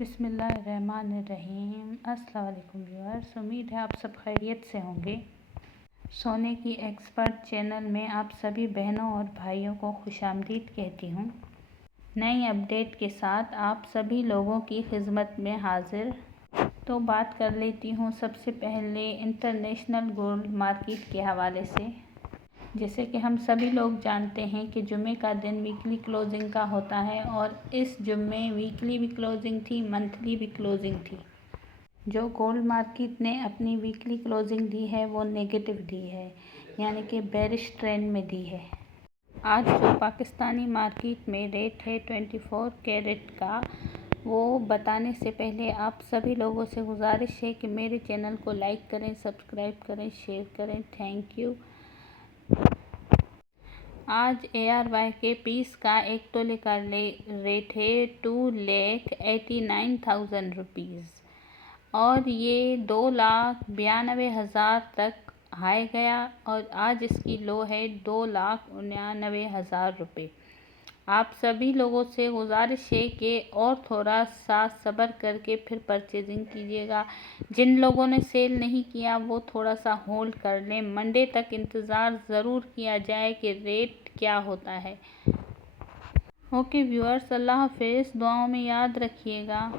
بسم اللہ الرحمن الرحیم۔ السلام علیکم ویورز، امید ہے آپ سب خیریت سے ہوں گے۔ سونے کی ایکسپرٹ چینل میں آپ سبھی بہنوں اور بھائیوں کو خوش آمدید کہتی ہوں۔ نئی اپڈیٹ کے ساتھ آپ سبھی لوگوں کی خدمت میں حاضر۔ تو بات کر لیتی ہوں سب سے پہلے انٹرنیشنل گولڈ مارکیٹ کے حوالے سے۔ جیسے کہ ہم سبھی لوگ جانتے ہیں کہ جمعے کا دن ویکلی کلوزنگ کا ہوتا ہے، اور اس جمعے ویکلی بھی کلوزنگ تھی، منتھلی بھی کلوزنگ تھی۔ جو گولڈ مارکیٹ نے اپنی ویکلی کلوزنگ دی ہے وہ نیگیٹو دی ہے، یعنی کہ بیئرش ٹرینڈ میں دی ہے۔ آج جو پاکستانی مارکیٹ میں ریٹ ہے 24 کیرٹ کا، وہ بتانے سے پہلے آپ سبھی لوگوں سے گزارش ہے کہ میرے چینل کو لائک کریں، سبسکرائب کریں، شیئر کریں۔ Thank you. آج ARY کے پیس کا ایک تولے کا ریٹ ہے 2,89,000 روپیز، اور یہ 2,92,000 تک ہائی گیا، اور آج اس کی لو ہے 2,99,000 روپے۔ آپ سبھی لوگوں سے گزارش ہے کہ اور تھوڑا سا صبر کر کے پھر پرچیزنگ کیجیے گا۔ جن لوگوں نے سیل نہیں کیا وہ تھوڑا سا ہولڈ کر لیں، منڈے تک انتظار ضرور کیا جائے کہ ریٹ کیا ہوتا ہے۔ اوکے ویورز، اللہ حافظ، دعاؤں میں یاد رکھیے گا۔